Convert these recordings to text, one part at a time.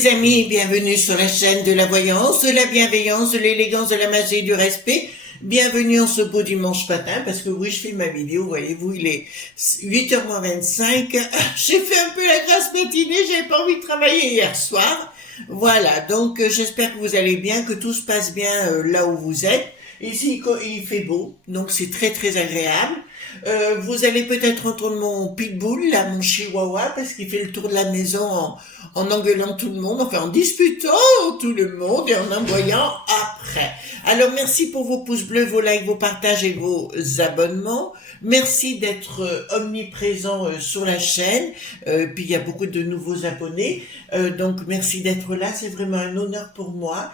les amis, bienvenue sur la chaîne de la voyance, de la bienveillance, de l'élégance, de la magie et du respect. Bienvenue en ce beau dimanche matin, parce que oui, je filme ma vidéo, voyez-vous, il est 8h25. J'ai fait un peu la grasse matinée, j'avais pas envie de travailler hier soir. Voilà, donc j'espère que vous allez bien, que tout se passe bien là où vous êtes. Ici, il fait beau, donc c'est très très agréable. Vous allez peut-être entendre mon pitbull, là, mon chihuahua, parce qu'il fait le tour de la maison en engueulant tout le monde, enfin en disputant tout le monde et en envoyant après. Alors merci pour vos pouces bleus, vos likes, vos partages et vos abonnements. Merci d'être omniprésent sur la chaîne. Puis il y a beaucoup de nouveaux abonnés. Donc merci d'être là, c'est vraiment un honneur pour moi.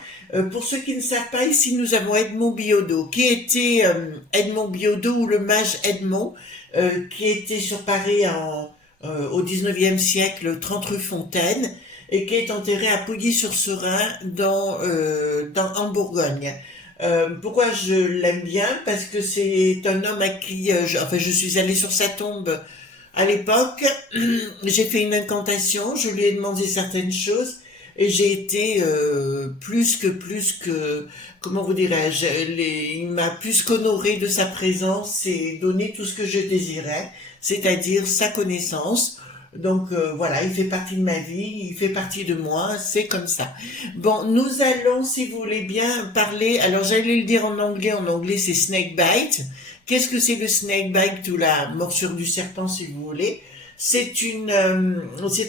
Pour ceux qui ne savent pas, ici nous avons Edmond Billaudot, qui était Edmond Billaudot ou le mage Edmond, qui était sur Paris au 19e siècle, 30 rue Fontaine, et qui est enterré à Pouilly-sur-Serein en Bourgogne. Pourquoi je l'aime bien? Parce que c'est un homme à qui je suis allée sur sa tombe à l'époque. J'ai fait une incantation, je lui ai demandé certaines choses et j'ai été plus que comment vous dirais-je, il m'a plus qu'honoré de sa présence et donné tout ce que je désirais, c'est-à-dire sa connaissance. Donc voilà, il fait partie de ma vie, il fait partie de moi, c'est comme ça. Bon, nous allons, si vous voulez bien, parler, alors j'allais le dire en anglais c'est snake bite. Qu'est-ce que c'est le snake bite ou la morsure du serpent si vous voulez? C'est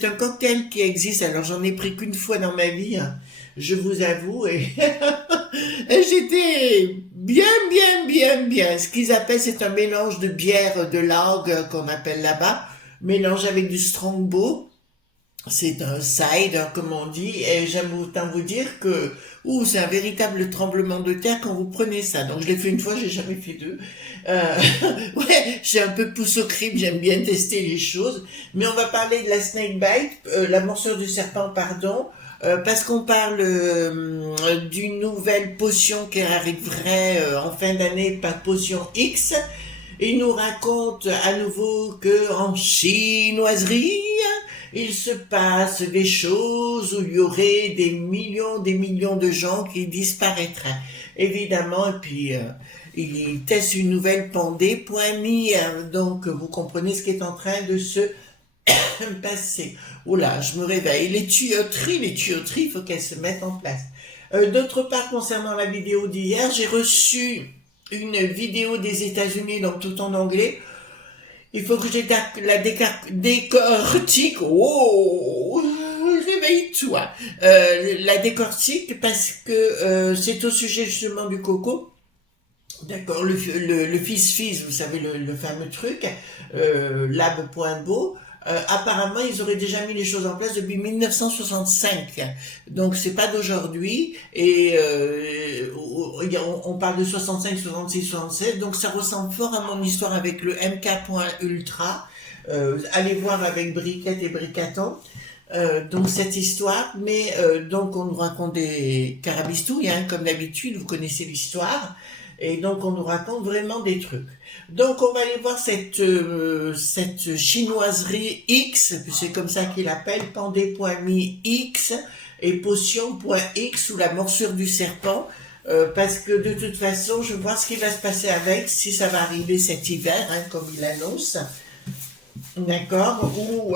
un cocktail qui existe, alors j'en ai pris qu'une fois dans ma vie, hein, je vous avoue, et, et j'étais bien. Ce qu'ils appellent, c'est un mélange de bière, de lager qu'on appelle là-bas, mélange avec du strongbow. C'est un cider, comme on dit, et j'aime autant vous dire que c'est un véritable tremblement de terre quand vous prenez ça. Donc je l'ai fait une fois, j'ai jamais fait deux. Ouais, j'ai un peu pouce au crime, j'aime bien tester les choses. Mais on va parler de la snake bite, la morsure du serpent, pardon, parce qu'on parle d'une nouvelle potion qui arriverait en fin d'année, pas potion X. Il nous raconte à nouveau que en chinoiserie, il se passe des choses où il y aurait des millions de gens qui disparaîtraient. Évidemment, et puis il teste une nouvelle pandémie, donc vous comprenez ce qui est en train de se passer. Oula, je me réveille. Les tuyauteries, il faut qu'elles se mettent en place. D'autre part, concernant la vidéo d'hier, j'ai reçu une vidéo des États-Unis, donc tout en anglais. Il faut que je la décortique. Oh, réveille-toi. La décortique parce que c'est au sujet justement du coco. D'accord, le fils, vous savez, le fameux truc, lab.beau. Apparemment, ils auraient déjà mis les choses en place depuis 1965. Donc, c'est pas d'aujourd'hui. Et on parle de 65, 66, 67. Donc, ça ressemble fort à mon histoire avec le MK.ultra. Allez voir avec Briquette et Bricaton. Donc, cette histoire. Mais, donc, on nous raconte des carabistouilles, hein, comme d'habitude. Vous connaissez l'histoire. Et donc, on nous raconte vraiment des trucs. Donc, on va aller voir cette chinoiserie X, c'est comme ça qu'il appelle, pandé.me X et potion.x ou la morsure du serpent, parce que de toute façon, je vais voir ce qui va se passer avec, si ça va arriver cet hiver, hein, comme il annonce. D'accord? Ou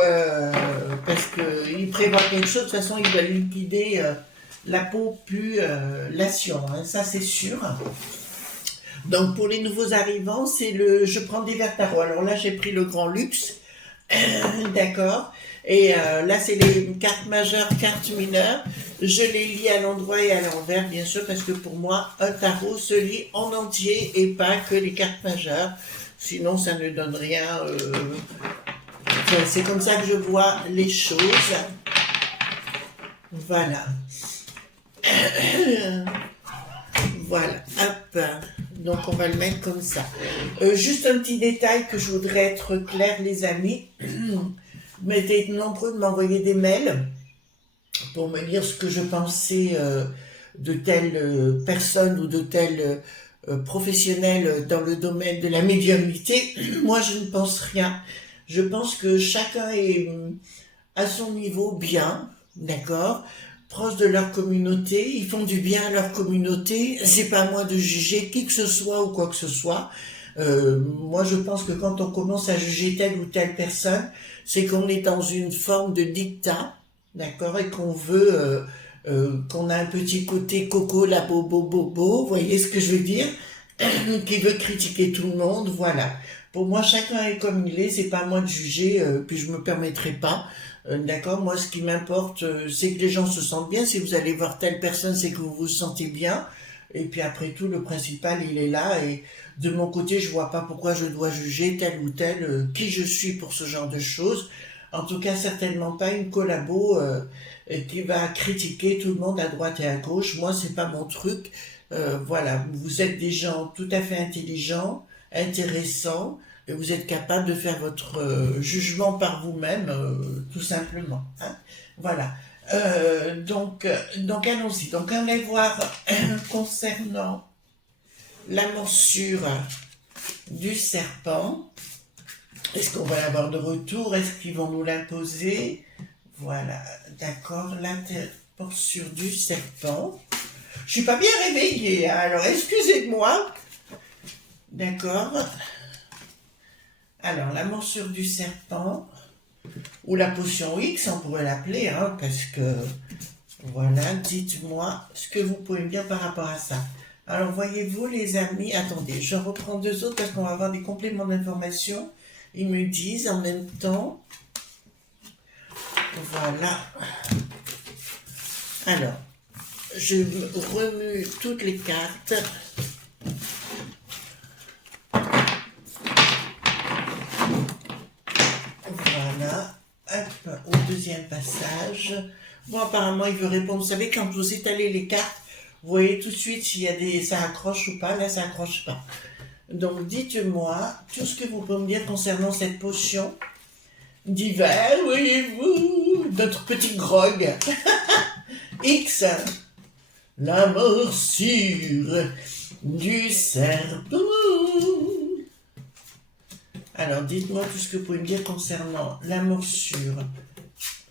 parce qu'il prévoit quelque chose, de toute façon, il va liquider la population, hein, ça c'est sûr. Donc pour les nouveaux arrivants, je prends des Vertaro. Alors là, j'ai pris le grand luxe, d'accord. Et là, c'est les cartes majeures, cartes mineures. Je les lis à l'endroit et à l'envers, bien sûr, parce que pour moi, un tarot se lit en entier et pas que les cartes majeures. Sinon, ça ne donne rien. Enfin, c'est comme ça que je vois les choses. Voilà. Voilà, hop. Donc on va le mettre comme ça. Juste un petit détail que je voudrais être clair, les amis. Vous étiez nombreux de m'envoyer des mails pour me dire ce que je pensais de telle personne ou de tel professionnel dans le domaine de la médiumnité. Moi, je ne pense rien. Je pense que chacun est à son niveau bien. d'accord? Proches de leur communauté, ils font du bien à leur communauté. C'est pas à moi de juger qui que ce soit ou quoi que ce soit. Moi, je pense que quand on commence à juger telle ou telle personne, c'est qu'on est dans une forme de dictat, d'accord, et qu'on veut, qu'on a un petit côté coco, la bobo, bobo, vous voyez ce que je veux dire? Qui veut critiquer tout le monde, voilà. Pour moi, chacun est comme il est, c'est pas à moi de juger, puis je me permettrai pas. D'accord, moi ce qui m'importe, c'est que les gens se sentent bien. Si vous allez voir telle personne, c'est que vous vous sentez bien. Et puis après tout, le principal, il est là. Et de mon côté, je vois pas pourquoi je dois juger tel ou tel, qui je suis pour ce genre de choses. En tout cas, certainement pas une collabo qui va critiquer tout le monde à droite et à gauche. Moi, c'est pas mon truc. Voilà, vous êtes des gens tout à fait intelligents, intéressants, et vous êtes capable de faire votre jugement par vous-même, tout simplement, hein. Voilà. Donc allons-y. Donc on va voir concernant la morsure du serpent. Est-ce qu'on va l'avoir de retour? Est-ce qu'ils vont nous l'imposer? Voilà, d'accord. La morsure du serpent. Je suis pas bien réveillée, hein, alors excusez-moi. D'accord. Alors, la morsure du serpent, ou la potion X, on pourrait l'appeler, hein, parce que, voilà, dites-moi ce que vous pouvez me dire par rapport à ça. Alors, voyez-vous, les amis, attendez, je reprends deux autres parce qu'on va avoir des compléments d'information. Ils me disent en même temps, voilà. Alors, je remue toutes les cartes. Voilà. Hop, au deuxième passage. Bon, apparemment, il veut répondre. Vous savez, quand vous étalez les cartes, vous voyez tout de suite s'il y a des... ça accroche ou pas. Là, ça accroche pas. Donc, dites-moi tout ce que vous pouvez me dire concernant cette potion d'hiver, voyez-vous, notre petit grog. X, la morsure du serpent. Alors, dites-moi tout ce que vous pouvez me dire concernant la morsure.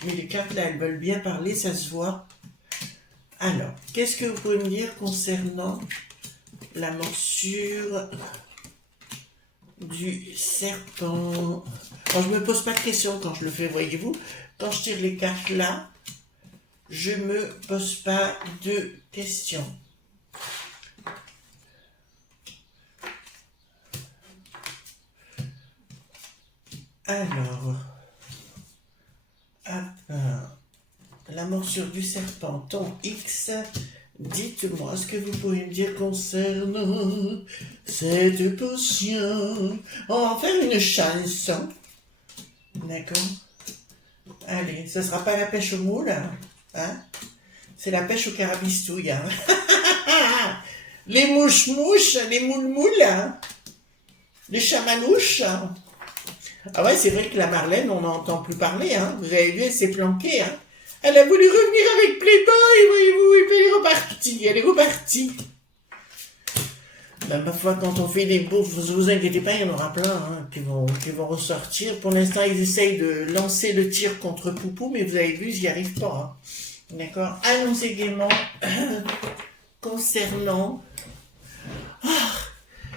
Mais les cartes, là, elles veulent bien parler, ça se voit. Alors, qu'est-ce que vous pouvez me dire concernant la morsure du serpent? Alors, je me pose pas de questions quand je le fais, voyez-vous. Quand je tire les cartes là, je me pose pas de questions. Alors, hop, la morsure du serpent, ton X, dites-moi ce que vous pouvez me dire concernant cette potion. On va en faire une chanson, d'accord? Allez, ce sera pas la pêche au moule, hein? C'est la pêche au carabistouille, hein? Les mouches-mouches, les moules-moules, hein? Les chamanouches, hein? Ah ouais, c'est vrai que la Marlène, on n'entend plus parler, hein. Vous avez vu, elle s'est planquée, hein. Elle a voulu revenir avec Playboy, voyez-vous, et puis elle est repartie. Ben, parfois, quand on fait des bouffes, vous inquiétez pas, il y en aura plein, hein, qui vont ressortir. Pour l'instant, ils essayent de lancer le tir contre Poupou, mais vous avez vu, ils n'y arrivent pas, hein. D'accord. Allons-y gaiement. Concernant...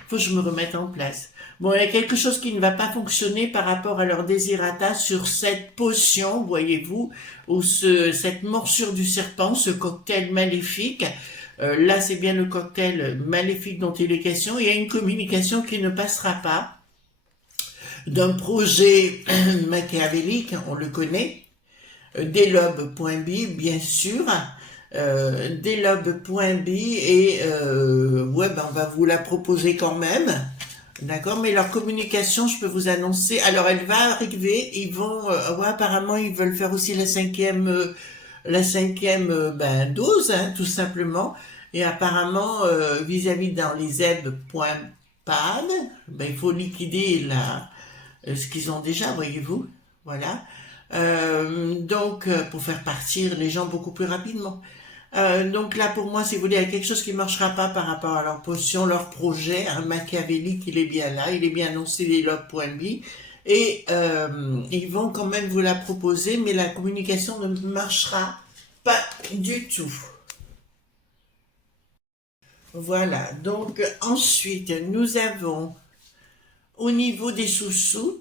faut que je me remette en place. Bon, il y a quelque chose qui ne va pas fonctionner par rapport à leur désirata sur cette potion, voyez-vous, ou cette morsure du serpent, ce cocktail maléfique. Là, c'est bien le cocktail maléfique dont il est question. Il y a une communication qui ne passera pas d'un projet machiavélique, on le connaît, delob.b, bien sûr, delob.b, et ouais, ben, on va vous la proposer quand même. D'accord, mais leur communication, je peux vous annoncer. Alors, elle va arriver. Ils vont, ouais, apparemment, ils veulent faire aussi la cinquième dose, hein, tout simplement. Et apparemment, vis-à-vis dans les aides.pad, ben, il faut liquider ce qu'ils ont déjà, voyez-vous. Voilà. Donc, pour faire partir les gens beaucoup plus rapidement. Donc là, pour moi, si vous voulez, il y a quelque chose qui ne marchera pas par rapport à leur potion, leur projet, un machiavélique, il est bien là, il est bien annoncé des logs.b, et ils vont quand même vous la proposer, mais la communication ne marchera pas du tout. Voilà, donc ensuite, nous avons au niveau des sous-sous,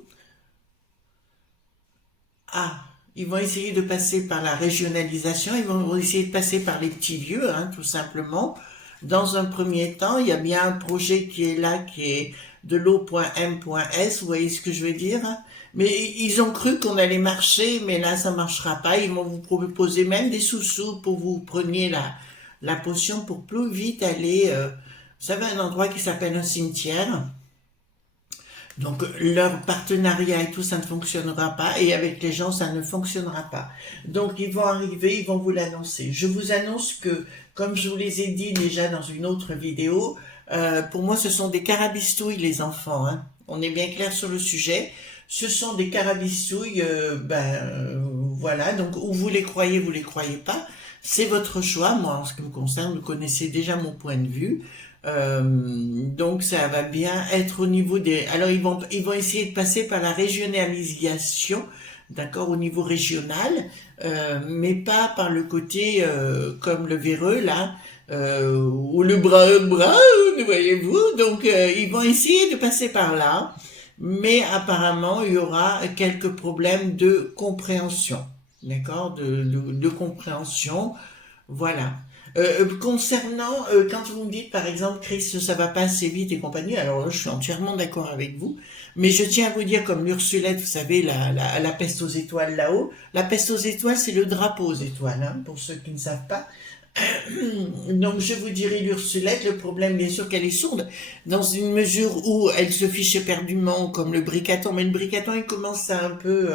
ils vont essayer de passer par la régionalisation, ils vont essayer de passer par les petits lieux, hein, tout simplement. Dans un premier temps, il y a bien un projet qui est là, qui est de l'eau.m.s, vous voyez ce que je veux dire? Mais ils ont cru qu'on allait marcher, mais là, ça marchera pas. Ils vont vous proposer même des sous-sous pour vous preniez la potion pour plus vite aller, vous savez, un endroit qui s'appelle un cimetière. Donc leur partenariat et tout, ça ne fonctionnera pas, et avec les gens, ça ne fonctionnera pas. Donc ils vont arriver, ils vont vous l'annoncer. Je vous annonce que, comme je vous les ai dit déjà dans une autre vidéo, pour moi ce sont des carabistouilles les enfants, hein. On est bien clair sur le sujet. Ce sont des carabistouilles, voilà, donc ou vous les croyez pas. C'est votre choix. Moi, en ce qui me concerne, vous connaissez déjà mon point de vue. Donc ça va bien être au niveau des... Alors ils vont essayer de passer par la régionalisation, d'accord, au niveau régional, mais pas par le côté comme le véreux là, ou le brun, voyez-vous. Donc ils vont essayer de passer par là, mais apparemment il y aura quelques problèmes de compréhension, d'accord, de compréhension, voilà. Concernant, quand vous me dites par exemple, Chris, ça va pas assez vite et compagnie, alors là, je suis entièrement d'accord avec vous, mais je tiens à vous dire, comme l'Ursulette, vous savez, la peste aux étoiles là-haut, la peste aux étoiles, c'est le drapeau aux étoiles, hein, pour ceux qui ne savent pas. Donc je vous dirai l'Ursulette, le problème bien sûr qu'elle est sourde, dans une mesure où elle se fiche éperdument comme le Bricaton, mais le Bricaton il commence à un peu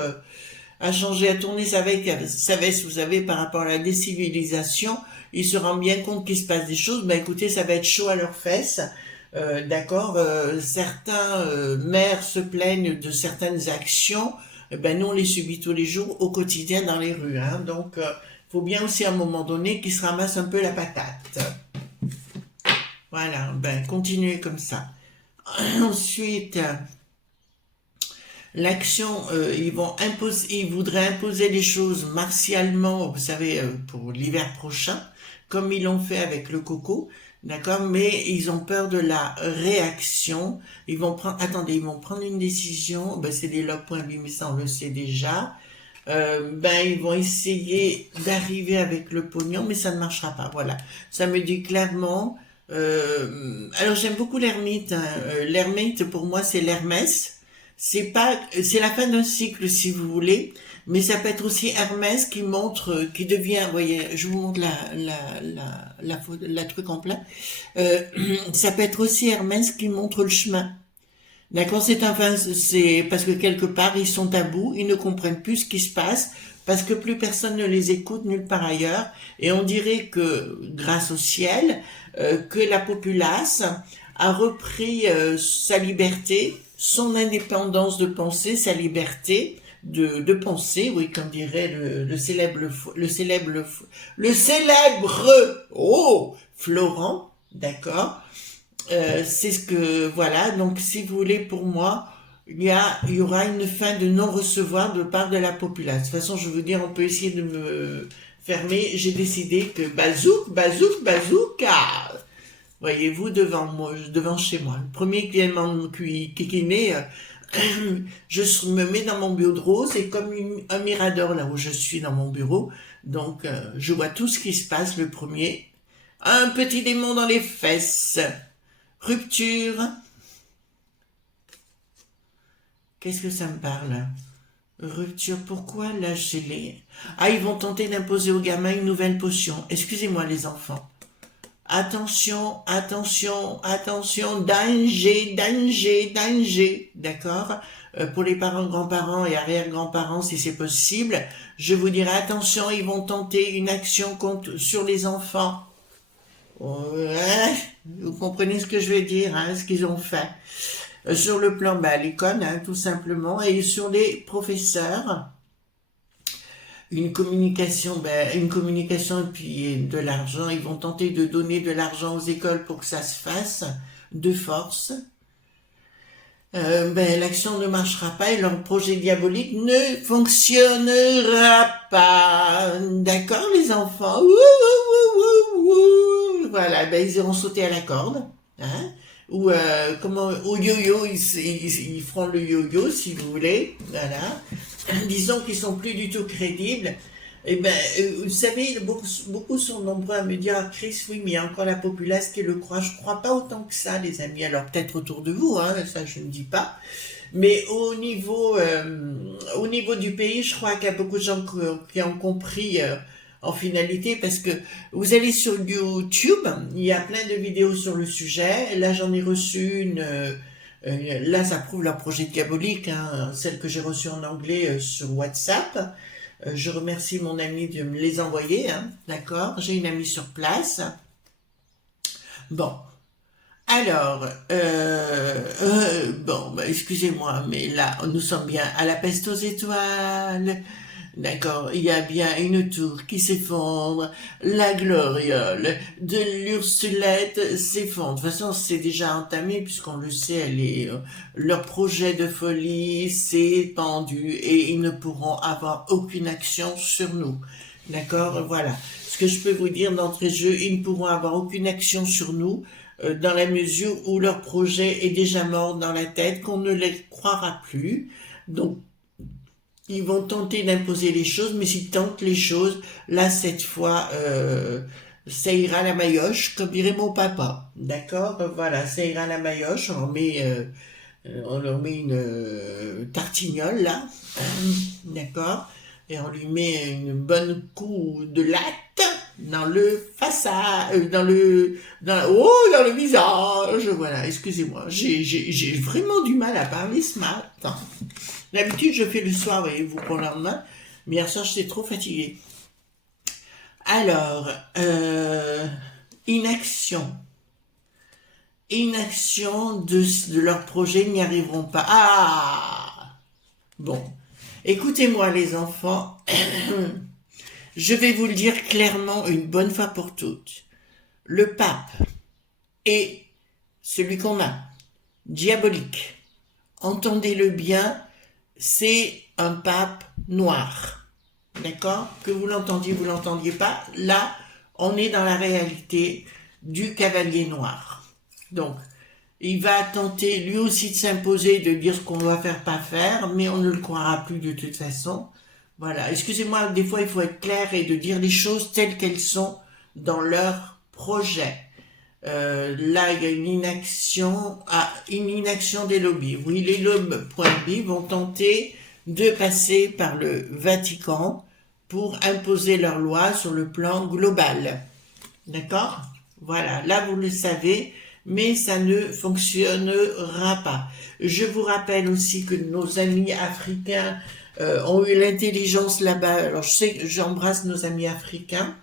à changer, à tourner sa veste, vous savez, par rapport à la décivilisation, ils se rendent bien compte qu'il se passe des choses. Ben écoutez, ça va être chaud à leurs fesses, d'accord. Certains maires se plaignent de certaines actions. Ben nous on les subit tous les jours au quotidien dans les rues, hein. Donc faut bien aussi à un moment donné qu'ils se ramassent un peu la patate. Voilà, ben continuez comme ça. Ensuite, l'action, ils voudraient imposer les choses martialement, vous savez, pour l'hiver prochain, comme ils l'ont fait avec le coco, d'accord, mais ils ont peur de la réaction. Ils vont prendre une décision, ben c'est des log.8, mais ça on le sait déjà. Ils vont essayer d'arriver avec le pognon, mais ça ne marchera pas, voilà. Ça me dit clairement. Alors j'aime beaucoup l'ermite, hein. L'ermite pour moi c'est l'Hermès. C'est la fin d'un cycle si vous voulez, mais ça peut être aussi Hermès qui montre, qui devient, vous voyez, je vous montre la truc en plein. Ça peut être aussi Hermès qui montre le chemin. D'accord, c'est parce que quelque part ils sont à bout, ils ne comprennent plus ce qui se passe, parce que plus personne ne les écoute nulle part ailleurs, et on dirait que grâce au ciel, que la populace a repris sa liberté, son indépendance de penser, sa liberté de penser, oui, comme dirait le célèbre Florent, d'accord. C'est ce que, voilà, donc si vous voulez, pour moi, il y aura une fin de non-recevoir de part de la population. De toute façon, je veux dire, on peut essayer de me fermer. J'ai décidé que bazooka, voyez-vous, devant chez moi. Le premier qui est né, je me mets dans mon bureau, c'est comme un mirador là où je suis dans mon bureau. Donc, je vois tout ce qui se passe, le premier. Un petit démon dans les fesses. Rupture. Qu'est-ce que ça me parle? Rupture, pourquoi là chez les... Ah, ils vont tenter d'imposer aux gamins une nouvelle potion. Excusez-moi les enfants. Attention, attention, attention, danger, danger, danger. D'accord? Pour les parents, grands-parents et arrière-grands-parents, si c'est possible, je vous dirai attention, ils vont tenter une action sur les enfants. Ouais, vous comprenez ce que je veux dire, hein, ce qu'ils ont fait. Sur le plan, l'école, hein, tout simplement, et sur les professeurs, une communication et puis de l'argent. Ils vont tenter de donner de l'argent aux écoles pour que ça se fasse de force. ben, l'action ne marchera pas et leur projet diabolique ne fonctionnera pas. D'accord, les enfants? Ouh, ouh, ouh, ouh, ouh. Voilà, ben, ils iront sauter à la corde. Hein? Ou comment, au yo-yo, ils feront le yo-yo si vous voulez. Voilà. Disons qu'ils sont plus du tout crédibles. Eh ben, vous savez, beaucoup sont nombreux à me dire, ah, Chris, oui, mais il y a encore la populace qui le croit. Je crois pas autant que ça, les amis. Alors peut-être autour de vous, hein, ça je ne dis pas. Mais au niveau du pays, je crois qu'il y a beaucoup de gens qui ont compris en finalité, parce que vous allez sur YouTube, il y a plein de vidéos sur le sujet. Là, j'en ai reçu là, ça prouve leur projet diabolique, hein, celle que j'ai reçue en anglais sur WhatsApp. Je remercie mon ami de me les envoyer, hein, d'accord? J'ai une amie sur place. Bon, alors, bon, bah, excusez-moi, mais là, nous sommes bien à la peste aux étoiles. D'accord, il y a bien une tour qui s'effondre, la gloriole de l'Ursulette s'effondre. De toute façon, c'est déjà entamé puisqu'on le sait, leur projet de folie s'est pendu et ils ne pourront avoir aucune action sur nous. D'accord, voilà. Ce que je peux vous dire d'entrée de jeu, ils ne pourront avoir aucune action sur nous dans la mesure où leur projet est déjà mort dans la tête, qu'on ne les croira plus. Donc, ils vont tenter d'imposer les choses, mais s'ils tentent les choses, là, cette fois, ça ira à la maillotche, comme dirait mon papa. D'accord? Voilà, ça ira à la maillotche, on leur met une tartignole, là. D'accord? Et on lui met une bonne coup de latte dans le façade, dans le visage. Voilà, excusez-moi, j'ai vraiment du mal à parler ce matin. D'habitude, je fais le soir, voyez-vous, pour le lendemain. Mais hier soir, j'étais trop fatiguée. Alors, inaction. Inaction de leur projet, ils n'y arriveront pas. Ah! Bon. Écoutez-moi, les enfants. Je vais vous le dire clairement une bonne fois pour toutes. Le pape est celui qu'on a, diabolique. Entendez-le bien, c'est un pape noir. D'accord? Que vous l'entendiez pas, là, on est dans la réalité du cavalier noir. Donc, il va tenter lui aussi de s'imposer, de dire ce qu'on doit faire, pas faire, mais on ne le croira plus de toute façon. Voilà, excusez-moi, des fois il faut être clair et de dire les choses telles qu'elles sont dans leur projet. Là, il y a une inaction des lobbies. Oui, les lobbies.b vont tenter de passer par le Vatican pour imposer leurs lois sur le plan global. D'accord? Voilà, là vous le savez, mais ça ne fonctionnera pas. Je vous rappelle aussi que nos amis africains ont eu l'intelligence là-bas. Alors je sais que j'embrasse nos amis africains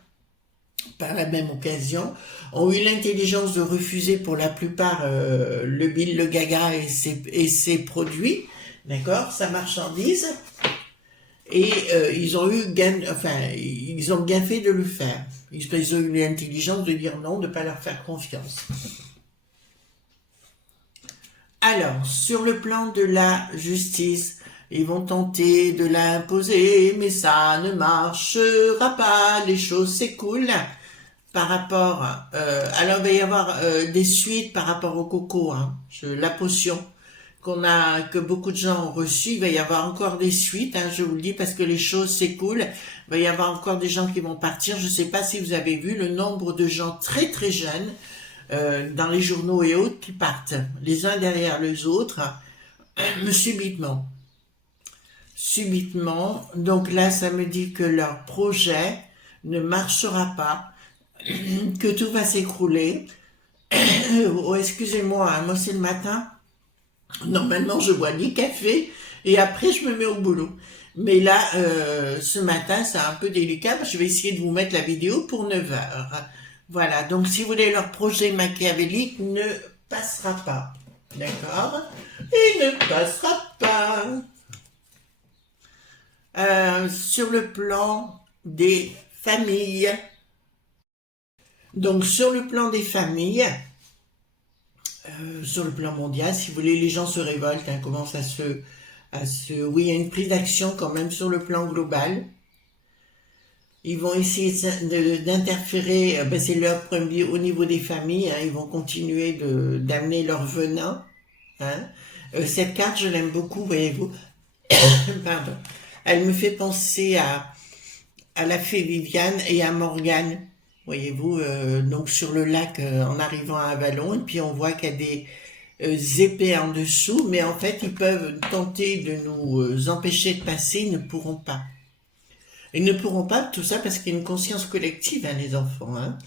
par la même occasion, ont eu l'intelligence de refuser pour la plupart le Bill le Gaga et ses produits, d'accord, sa marchandise, et ils ont bien fait de le faire. Ils ont eu l'intelligence de dire non, de ne pas leur faire confiance. Alors, sur le plan de la justice, ils vont tenter de l'imposer, mais ça ne marchera pas, les choses s'écoulent par rapport... alors, il va y avoir des suites par rapport au coco, hein, la potion que beaucoup de gens ont reçue, il va y avoir encore des suites, hein, je vous le dis, parce que les choses s'écoulent, il va y avoir encore des gens qui vont partir, je ne sais pas si vous avez vu le nombre de gens très très jeunes, dans les journaux et autres, qui partent les uns derrière les autres, subitement. Subitement, donc là, ça me dit que leur projet ne marchera pas, que tout va s'écrouler. Oh, excusez-moi, hein, moi c'est le matin. Normalement, je bois du café et après, je me mets au boulot. Mais là, ce matin, c'est un peu délicat. Je vais essayer de vous mettre la vidéo pour 9 heures. Voilà, donc si vous voulez, leur projet machiavélique ne passera pas. D'accord? Il ne passera pas. Sur le plan des familles. Donc, sur le plan des familles, sur le plan mondial. Si vous voulez, les gens se révoltent, hein, commencent oui, il y a une prise d'action quand même sur le plan global. Ils vont essayer d'interférer, ben c'est leur premier au niveau des familles, hein, ils vont continuer d'amener leur venin. Hein. Cette carte, je l'aime beaucoup, voyez-vous. Pardon. Elle me fait penser à la fée Viviane et à Morgane. Voyez-vous, donc sur le lac en arrivant à Avalon, et puis on voit qu'il y a des épées en dessous, mais en fait ils peuvent tenter de nous empêcher de passer, ils ne pourront pas. Ils ne pourront pas, tout ça parce qu'il y a une conscience collective, hein, les enfants. Hein.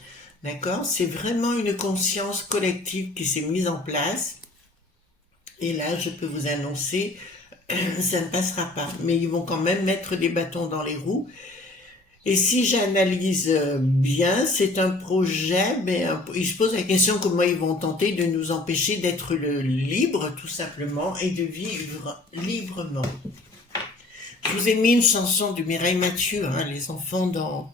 D'accord. C'est vraiment une conscience collective qui s'est mise en place. Et là, je peux vous annoncer, ça ne passera pas. Mais ils vont quand même mettre des bâtons dans les roues. Et si j'analyse bien, c'est un projet, mais ils se posent la question comment ils vont tenter de nous empêcher d'être libre, tout simplement, et de vivre librement. Je vous ai mis une chanson de Mireille Mathieu, hein, les enfants dans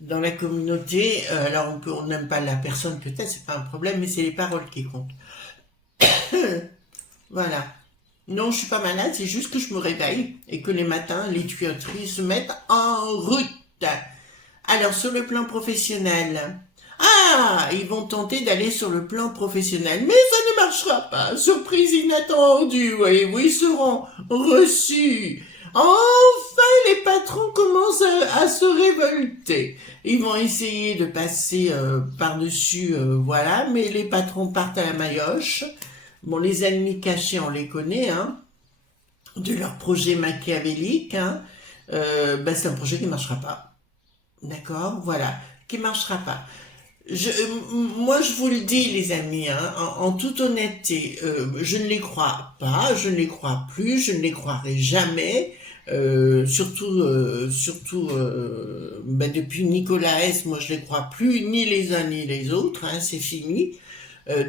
la communauté. Alors on n'aime pas la personne peut-être, c'est pas un problème, mais c'est les paroles qui comptent. Voilà. Non, je suis pas malade, c'est juste que je me réveille et que les matins, les tuyauteries se mettent en route. Alors, sur le plan professionnel, ils vont tenter d'aller sur le plan professionnel, mais ça ne marchera pas. Surprise inattendue, voyez-vous, ils seront reçus. Enfin, les patrons commencent à se révolter. Ils vont essayer de passer par-dessus, voilà, mais les patrons partent à la maillotche. Bon, les ennemis cachés, on les connaît, hein, de leur projet machiavélique, hein. C'est un projet qui ne marchera pas. D'accord, voilà, qui ne marchera pas. Moi, je vous le dis, les amis, hein, en toute honnêteté, je ne les crois pas, je ne les crois plus, je ne les croirai jamais. Surtout, depuis Nicolas S, moi je les crois plus, ni les uns ni les autres, hein, c'est fini.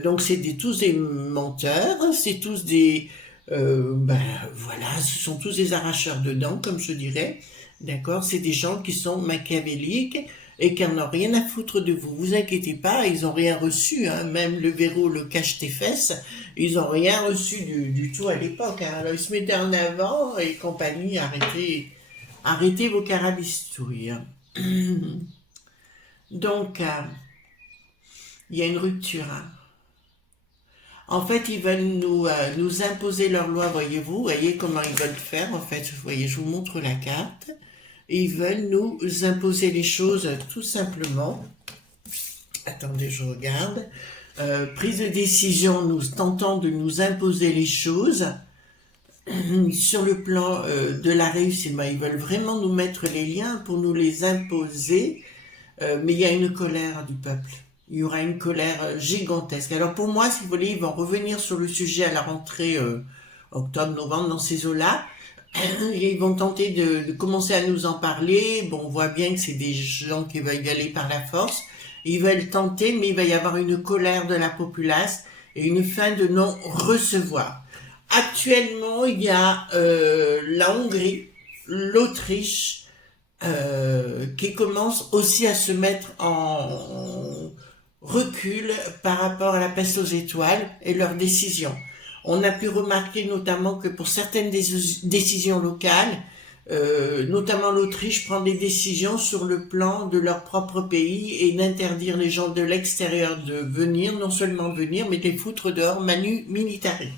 Donc c'est tous des menteurs, c'est tous des, voilà, ce sont tous des arracheurs de dents, comme je dirais. D'accord, c'est des gens qui sont machiavéliques et qui n'en ont rien à foutre de vous. Vous inquiétez pas, ils n'ont rien reçu, hein, même le verrou, le cache-tes-fesses, ils n'ont rien reçu du tout à l'époque. Hein. Alors ils se mettaient en avant et compagnie, arrêtez vos carabistouilles. Donc, il y a une rupture. Hein. En fait, ils veulent nous imposer leur loi, voyez-vous. Voyez comment ils veulent faire, en fait. Vous voyez, je vous montre la carte. Ils veulent nous imposer les choses tout simplement. Attendez, je regarde. Prise de décision, nous tentant de nous imposer les choses. Sur le plan de la réussite, ils veulent vraiment nous mettre les liens pour nous les imposer. Mais il y a une colère du peuple. Il y aura une colère gigantesque. Alors pour moi, si vous voulez, ils vont revenir sur le sujet à la rentrée octobre-novembre dans ces eaux-là. Ils vont tenter de commencer à nous en parler. Bon, on voit bien que c'est des gens qui veulent y aller par la force. Ils veulent tenter, mais il va y avoir une colère de la populace et une fin de non-recevoir. Actuellement, il y a la Hongrie, l'Autriche, qui commencent aussi à se mettre en recul par rapport à la peste aux étoiles et leurs décisions. On a pu remarquer notamment que pour certaines décisions locales, notamment l'Autriche prend des décisions sur le plan de leur propre pays et d'interdire les gens de l'extérieur de venir, non seulement venir, mais de les foutre dehors manu militari.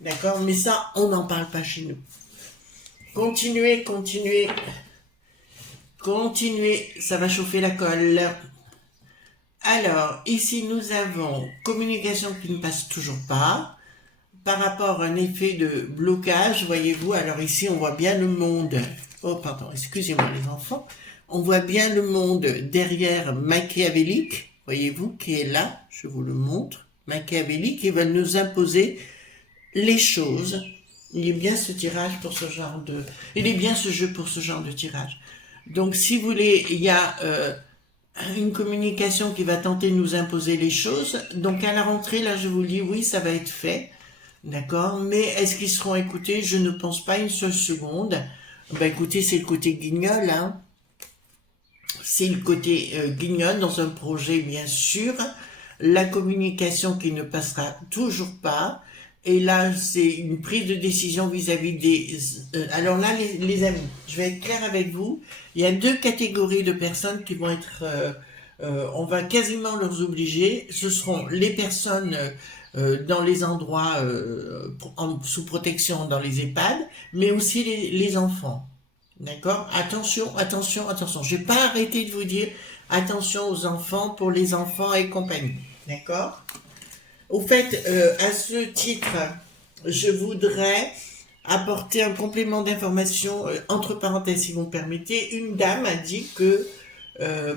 D'accord? Mais ça, on n'en parle pas chez nous. Continuez, ça va chauffer la colle. Alors, ici nous avons communication qui ne passe toujours pas. Par rapport à un effet de blocage, voyez-vous, alors ici on voit bien le monde. Oh pardon, excusez-moi les enfants. On voit bien le monde derrière machiavélique, voyez-vous, qui est là, je vous le montre. Machiavélique, qui va nous imposer les choses. Il est bien ce tirage pour ce genre de... Il est bien ce jeu pour ce genre de tirage. Donc si vous voulez, il y a une communication qui va tenter de nous imposer les choses. Donc à la rentrée, là je vous dis, oui, ça va être fait. D'accord, mais est-ce qu'ils seront écoutés? Je ne pense pas une seule seconde. Ben écoutez, c'est le côté guignol, hein. C'est le côté guignol dans un projet, bien sûr. la communication qui ne passera toujours pas. Et là, c'est une prise de décision vis-à-vis des... alors là, les amis, je vais être clair avec vous. Il y a deux catégories de personnes qui vont être... on va quasiment leur obliger. Ce seront les personnes dans les endroits sous protection dans les EHPAD, mais aussi les enfants. D'accord? Attention, attention, attention. Je n'ai pas arrêté de vous dire attention aux enfants pour les enfants et compagnie. D'accord? Au fait, à ce titre, je voudrais apporter un complément d'information, entre parenthèses si vous me permettez. Une dame a dit que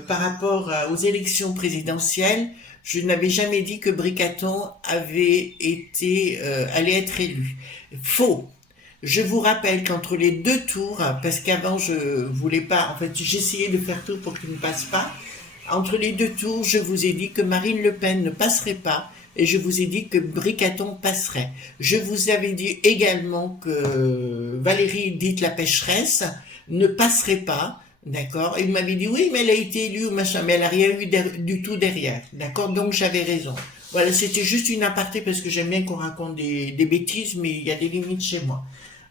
par rapport aux élections présidentielles, je n'avais jamais dit que Bricaton avait été allait être élu. Faux. Je vous rappelle qu'entre les deux tours, parce qu'avant je voulais pas, en fait j'essayais de faire tout pour qu'il ne passe pas, entre les deux tours, je vous ai dit que Marine Le Pen ne passerait pas, et je vous ai dit que Bricaton passerait. Je vous avais dit également que Valérie, dite la pécheresse, ne passerait pas, d'accord? Et il m'avait dit, oui, mais elle a été élue ou machin, mais elle n'a rien eu du tout derrière, d'accord? Donc j'avais raison. Voilà, c'était juste une aparté parce que j'aime bien qu'on raconte des bêtises, mais il y a des limites chez moi.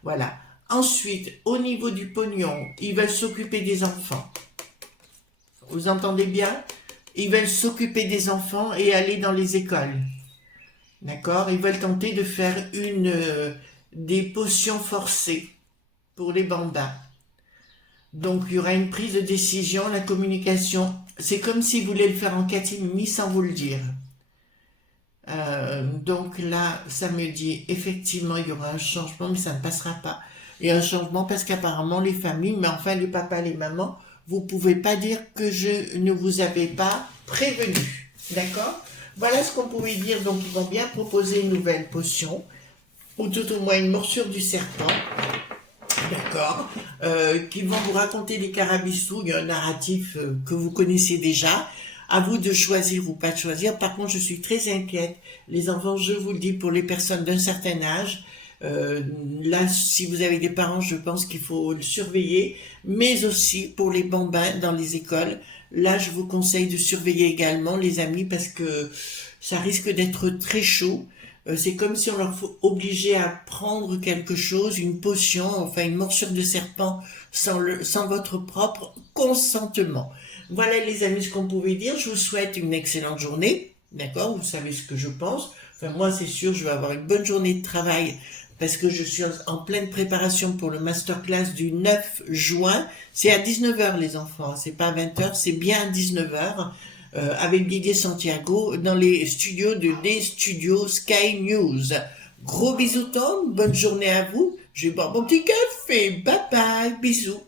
Voilà. Ensuite, au niveau du pognon, ils veulent s'occuper des enfants. Vous entendez bien? Ils veulent s'occuper des enfants et aller dans les écoles. D'accord? Ils veulent tenter de faire des potions forcées pour les bambins. Donc, il y aura une prise de décision, la communication. C'est comme s'ils voulaient le faire en catimini sans vous le dire. Donc là, ça me dit, effectivement, il y aura un changement, mais ça ne passera pas. Et un changement parce qu'apparemment, les familles, mais enfin les papas, les mamans, vous pouvez pas dire que je ne vous avais pas prévenu. D'accord? Voilà ce qu'on pouvait dire. Donc, ils vont bien proposer une nouvelle potion, ou tout au moins une morsure du serpent. D'accord? Qui vont vous raconter des carabistouilles, un narratif que vous connaissez déjà. À vous de choisir ou pas de choisir. Par contre, je suis très inquiète. Les enfants, je vous le dis, pour les personnes d'un certain âge, là, si vous avez des parents, je pense qu'il faut le surveiller, mais aussi pour les bambins dans les écoles. Là, je vous conseille de surveiller également, les amis, parce que ça risque d'être très chaud. C'est comme si on leur obligeait à prendre quelque chose, une potion, enfin une morsure de serpent, sans votre propre consentement. Voilà les amis ce qu'on pouvait dire. Je vous souhaite une excellente journée. D'accord? Vous savez ce que je pense. Enfin moi c'est sûr, je vais avoir une bonne journée de travail parce que je suis en pleine préparation pour le masterclass du 9 juin. C'est à 19h les enfants, c'est pas à 20h, c'est bien à 19h. Avec Didier Santiago dans les studios des studios Sky News. Gros bisous Tom, bonne journée à vous. Je vais boire mon petit café. Bye bye, bisous.